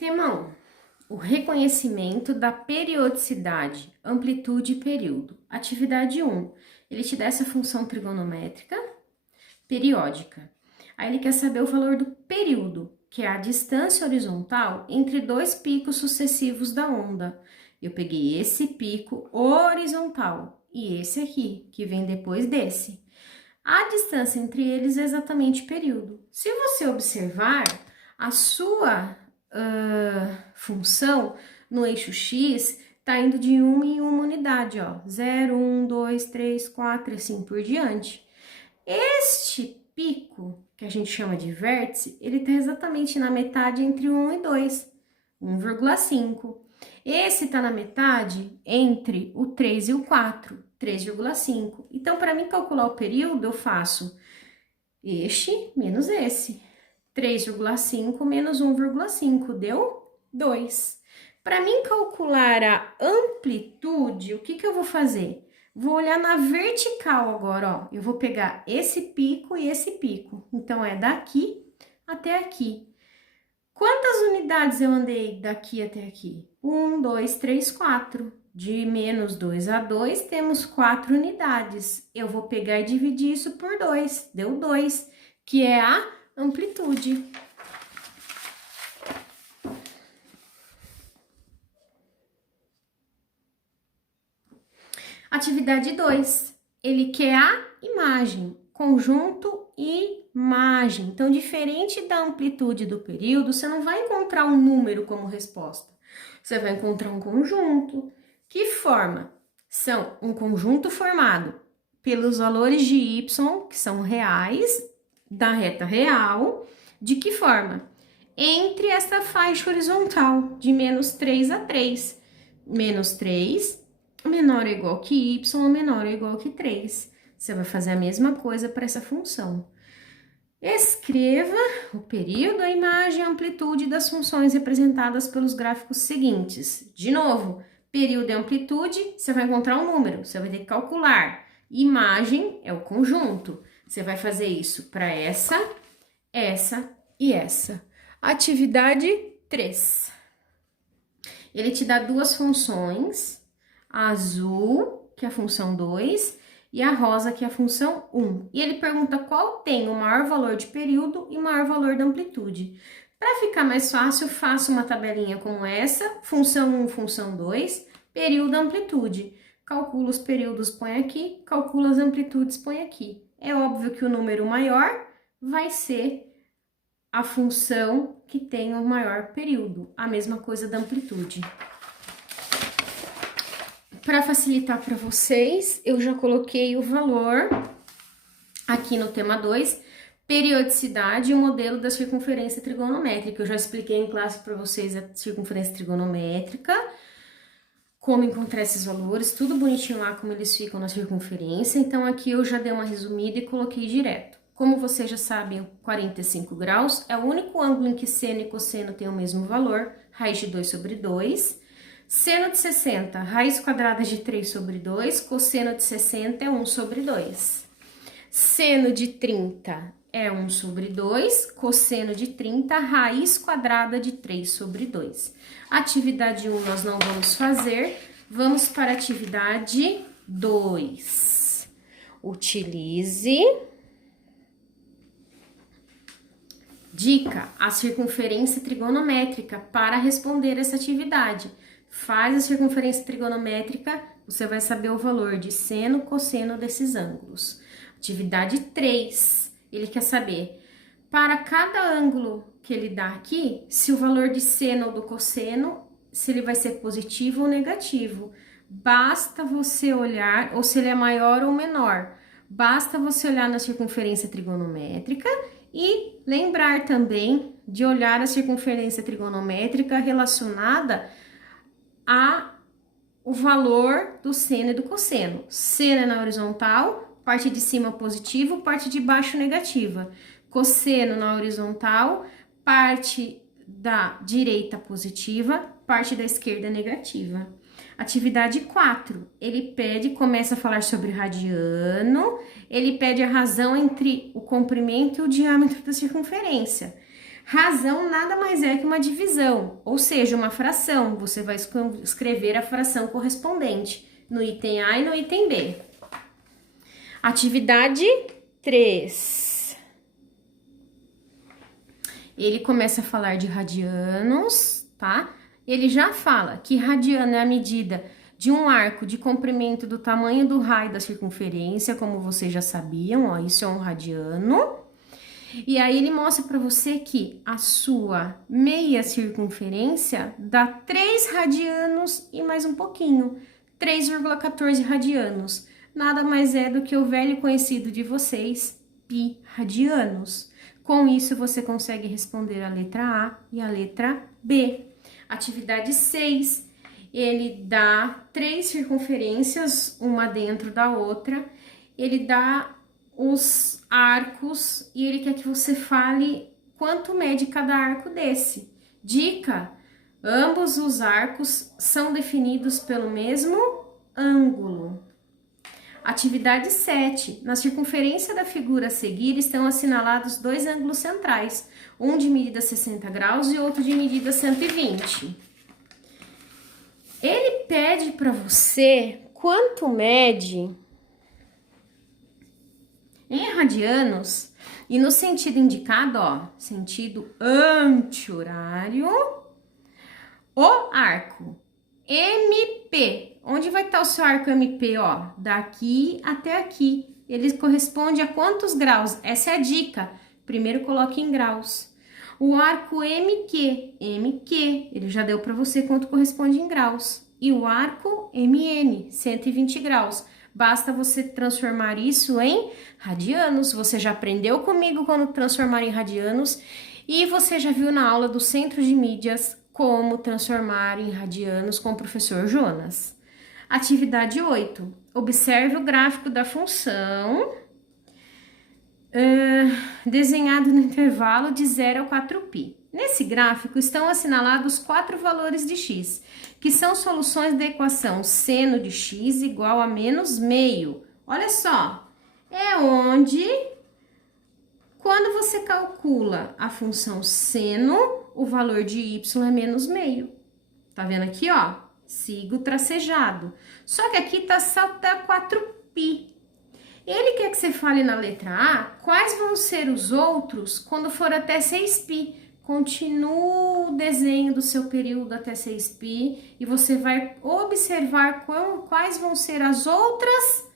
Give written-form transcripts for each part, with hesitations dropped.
Tema 1. O reconhecimento da periodicidade, amplitude e período. Atividade 1. Ele te dá essa função trigonométrica periódica. Aí ele quer saber o valor do período, que é a distância horizontal entre dois picos sucessivos da onda. Eu peguei esse pico horizontal e esse aqui, que vem depois desse. A distância entre eles é exatamente período. Se você observar, a sua função no eixo X está indo de uma em uma unidade, ó, 0, 1, 2, 3, 4 e assim por diante. Este pico, que a gente chama de vértice, ele está exatamente na metade entre 1 e 2, 1,5. Esse está na metade entre o 3 e o 4, 3,5. Então, para mim calcular o período, eu faço este menos esse. 3,5 menos 1,5 deu 2. Para mim calcular a amplitude, o que eu vou fazer? Vou olhar na vertical agora, ó. Eu vou pegar esse pico e esse pico. Então, é daqui até aqui. Quantas unidades eu andei daqui até aqui? 1, 2, 3, 4. De menos 2 a 2, temos 4 unidades. Eu vou pegar e dividir isso por 2. Deu 2, que é a amplitude. Atividade 2. Ele quer a imagem, conjunto e imagem. Então, diferente da amplitude do período, você não vai encontrar um número como resposta. Você vai encontrar um conjunto. Que forma? São um conjunto formado pelos valores de y, que são reais, da reta real. De que forma? Entre essa faixa horizontal, de menos 3 a 3. Menos 3 menor ou igual que y, menor ou igual que 3. Você vai fazer a mesma coisa para essa função. Escreva o período, a imagem, a amplitude das funções representadas pelos gráficos seguintes. De novo, período e amplitude, você vai encontrar um número, você vai ter que calcular. Imagem é o conjunto. Você vai fazer isso para essa e essa. Atividade 3. Ele te dá duas funções, a azul, que é a função 2, e a rosa, que é a função 1. E ele pergunta qual tem o maior valor de período e o maior valor da amplitude. Para ficar mais fácil, faça uma tabelinha como essa, função 1, função 2, período, amplitude. Calcula os períodos, põe aqui, calcula as amplitudes, põe aqui. É óbvio que o número maior vai ser a função que tem o maior período, a mesma coisa da amplitude. Para facilitar para vocês, eu já coloquei o valor aqui no tema 2, periodicidade e o modelo da circunferência trigonométrica. Eu já expliquei em classe para vocês a circunferência trigonométrica, como encontrar esses valores, tudo bonitinho lá, como eles ficam na circunferência. Então, aqui eu já dei uma resumida e coloquei direto. Como vocês já sabem, 45 graus é o único ângulo em que seno e cosseno têm o mesmo valor, raiz de 2 sobre 2. Seno de 60, raiz quadrada de 3 sobre 2, cosseno de 60 é 1 sobre 2. Seno de 30 é 1 sobre 2, cosseno de 30, raiz quadrada de 3 sobre 2. Atividade 1 nós não vamos fazer, vamos para a atividade 2. Utilize... Dica: a circunferência trigonométrica para responder essa atividade. Faz a circunferência trigonométrica, você vai saber o valor de seno, cosseno desses ângulos. Atividade 3, ele quer saber, para cada ângulo que ele dá aqui, se o valor de seno ou do cosseno, se ele vai ser positivo ou negativo. Basta você olhar, ou se ele é maior ou menor. Basta você olhar na circunferência trigonométrica e lembrar também de olhar a circunferência trigonométrica relacionada o valor do seno e do cosseno. Seno é na horizontal, parte de cima positivo, parte de baixo negativa. Cosseno na horizontal, parte da direita positiva, parte da esquerda negativa. Atividade 4, ele começa a falar sobre radiano, ele pede a razão entre o comprimento e o diâmetro da circunferência. Razão nada mais é que uma divisão, ou seja, uma fração. Você vai escrever a fração correspondente no item A e no item B. Atividade 3. Ele começa a falar de radianos, tá? Ele já fala que radiano é a medida de um arco de comprimento do tamanho do raio da circunferência, como vocês já sabiam, ó, isso é um radiano. E aí ele mostra para você que a sua meia circunferência dá 3 radianos e mais um pouquinho, 3,14 radianos. Nada mais é do que o velho conhecido de vocês, pi radianos. Com isso, você consegue responder a letra A e a letra B. Atividade 6, ele dá 3 circunferências, uma dentro da outra. Ele dá os arcos e ele quer que você fale quanto mede cada arco desse. Dica: ambos os arcos são definidos pelo mesmo ângulo. Atividade 7. Na circunferência da figura a seguir estão assinalados 2 ângulos centrais, um de medida 60 graus e outro de medida 120. Ele pede para você quanto mede em radianos e no sentido indicado, ó, sentido anti-horário, o arco MP. Onde vai estar o seu arco MP, ó? Daqui até aqui. Ele corresponde a quantos graus? Essa é a dica. Primeiro coloque em graus. O arco MQ, ele já deu para você quanto corresponde em graus. E o arco MN, 120 graus. Basta você transformar isso em radianos. Você já aprendeu comigo quando transformar em radianos e você já viu na aula do Centro de Mídias como transformar em radianos com o professor Jonas. Atividade 8. Observe o gráfico da função desenhado no intervalo de 0 a 4π. Nesse gráfico estão assinalados 4 valores de x, que são soluções da equação seno de x igual a menos meio. Olha só, é onde, quando você calcula a função seno, o valor de y é menos meio. Tá vendo aqui, ó? Sigo tracejado. Só que aqui tá só 4π. Ele quer que você fale na letra A quais vão ser os outros quando for até 6π. Continua o desenho do seu período até 6π e você vai observar quais vão ser as outras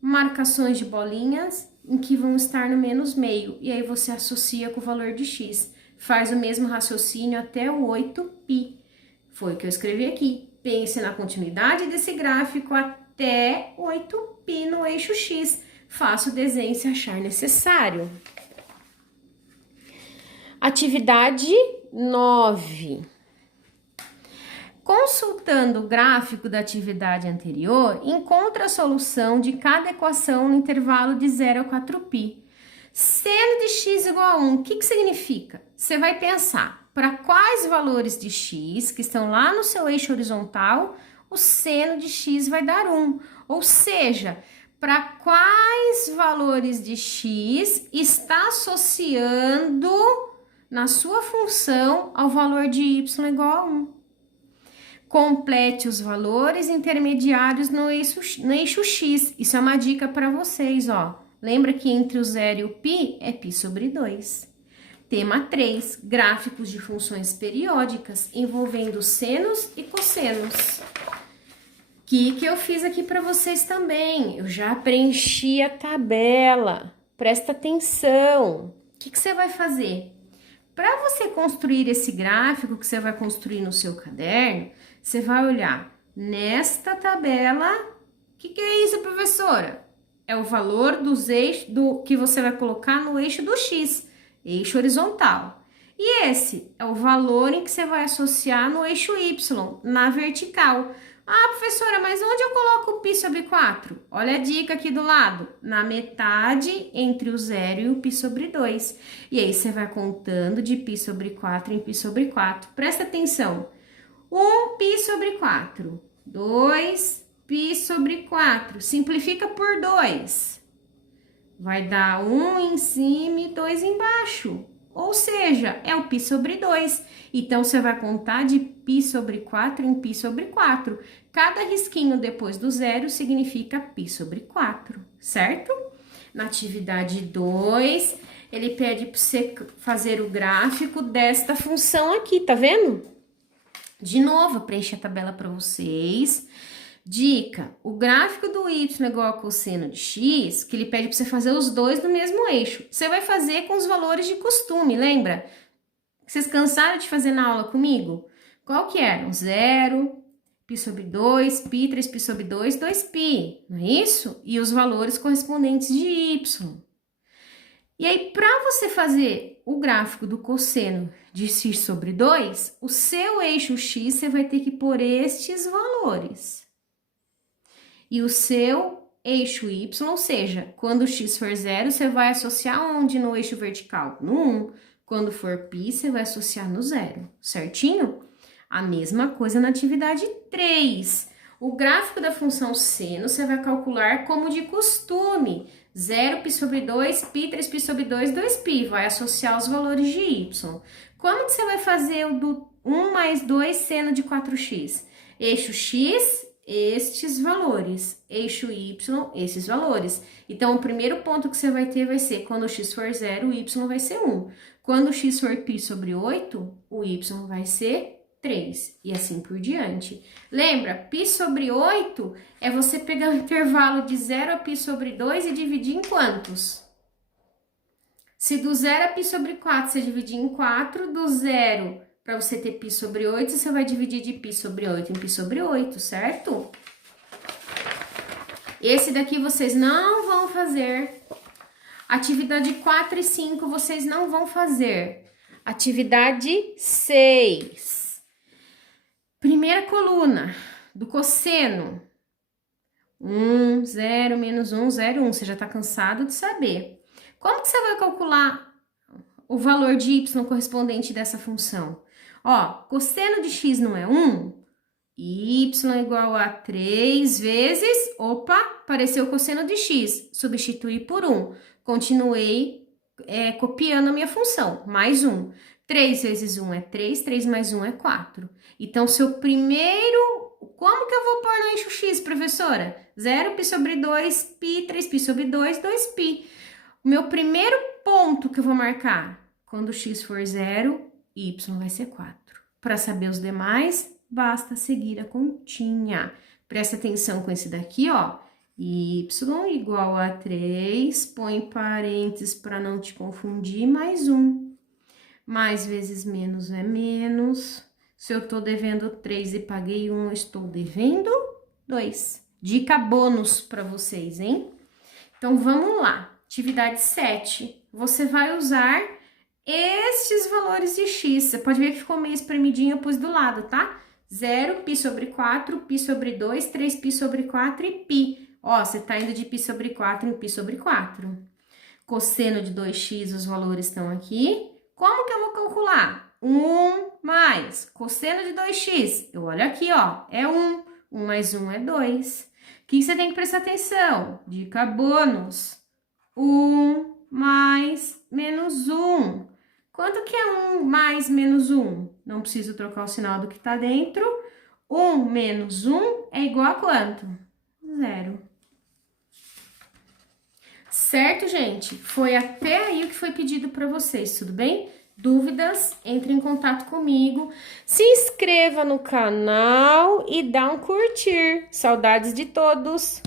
marcações de bolinhas em que vão estar no menos meio. E aí você associa com o valor de x. Faz o mesmo raciocínio até o 8π. Foi o que eu escrevi aqui. Pense na continuidade desse gráfico até 8π no eixo x. Faça o desenho se achar necessário. Atividade 9. Consultando o gráfico da atividade anterior, encontre a solução de cada equação no intervalo de 0 a 4π. Seno de x igual a 1, o que significa? Você vai pensar para quais valores de x que estão lá no seu eixo horizontal, o seno de x vai dar 1. Ou seja, para quais valores de x está associando na sua função ao valor de y igual a 1. Complete os valores intermediários no eixo x. Isso é uma dica para vocês, ó. Lembra que entre o 0 e o π é π sobre 2. Tema 3. Gráficos de funções periódicas envolvendo senos e cossenos. Que eu fiz aqui para vocês também. Eu já preenchi a tabela. Presta atenção. O que você vai fazer? Para você construir esse gráfico que você vai construir no seu caderno, você vai olhar nesta tabela. O que é isso, professora? É o valor dos eixos que você vai colocar no eixo do x, eixo horizontal. E esse é o valor em que você vai associar no eixo y, na vertical. Ah, professora, mas onde eu coloco o π sobre 4? Olha a dica aqui do lado, na metade entre o 0 e o π sobre 2. E aí você vai contando de π sobre 4 em π sobre 4. Presta atenção. 1π sobre 4, 2π sobre 4. Simplifica por 2. Vai dar 1 em cima e 2 embaixo. Ou seja, é o π sobre 2. Então, você vai contar de π sobre 4 em π sobre 4. Cada risquinho depois do zero significa π sobre 4, certo? Na atividade 2, ele pede para você fazer o gráfico desta função aqui, tá vendo? De novo, preenche a tabela para vocês. Dica, o gráfico do y é igual a cosseno de x, que ele pede para você fazer os dois no mesmo eixo. Você vai fazer com os valores de costume, lembra? Vocês cansaram de fazer na aula comigo? Qual que eram? 0, π sobre 2, π, 3π sobre 2, 2π, não é isso? E os valores correspondentes de y. E aí, para você fazer o gráfico do cosseno de x sobre 2, o seu eixo x, você vai ter que pôr estes valores. E o seu eixo y, ou seja, quando x for 0, você vai associar onde no eixo vertical? No 1. Quando for π, você vai associar no 0, certinho? A mesma coisa na atividade 3. O gráfico da função seno, você vai calcular como de costume. 0π sobre 2, π, 3π sobre 2, 2π. Vai associar os valores de y. Como que você vai fazer o do 1 mais 2 seno de 4x? Eixo x, estes valores. Eixo y, esses valores. Então, o primeiro ponto que você vai ter vai ser quando o x for 0, o y vai ser 1. Quando o x for π sobre 8, o y vai ser 3. E assim por diante. Lembra, π sobre 8 é você pegar o intervalo de 0 a π sobre 2 e dividir em quantos? Se do 0 a π sobre 4 você dividir em 4, do 0 para você ter π sobre 8, você vai dividir de π sobre 8 em π sobre 8, certo? Esse daqui vocês não vão fazer. Atividade 4 e 5 vocês não vão fazer. Atividade 6. Primeira coluna do cosseno. 1, 0, menos 1, 0, 1. Você já tá cansado de saber. Como que você vai calcular o valor de y correspondente dessa função? Ó, cosseno de x não é 1? Y é igual a 3 vezes... Opa, apareceu o cosseno de x. Substituí por 1. Continuei copiando a minha função. Mais 1. 3 vezes 1 é 3, 3 mais 1 é 4. Então, seu primeiro... Como que eu vou pôr no eixo x, professora? 0π sobre 2, π, 3π sobre 2, 2π. O meu primeiro ponto que eu vou marcar, quando x for 0, y vai ser 4. Para saber os demais, basta seguir a continha. Presta atenção com esse daqui, ó. Y igual a 3, põe parênteses para não te confundir, mais 1. Mais vezes menos é menos. Se eu tô devendo 3 e paguei 1, eu estou devendo 2. Dica bônus para vocês, hein? Então, vamos lá. Atividade 7. Você vai usar estes valores de x. Você pode ver que ficou meio espremidinho, eu pus do lado, tá? 0, π sobre 4, π sobre 2, 3π sobre 4 e π. Ó, você tá indo de π sobre 4 em π sobre 4. Cosseno de 2x, os valores estão aqui. Como que eu vou calcular? 1 mais cosseno de 2x. Eu olho aqui, ó, é 1. 1 mais 1 é 2. O que você tem que prestar atenção? Dica bônus. 1 mais menos 1. Quanto que é 1 mais menos 1? Não preciso trocar o sinal do que tá dentro. 1 menos 1 é igual a quanto? 0. Certo, gente? Foi até aí o que foi pedido para vocês, tudo bem? Dúvidas? Entre em contato comigo. Se inscreva no canal e dá um curtir. Saudades de todos!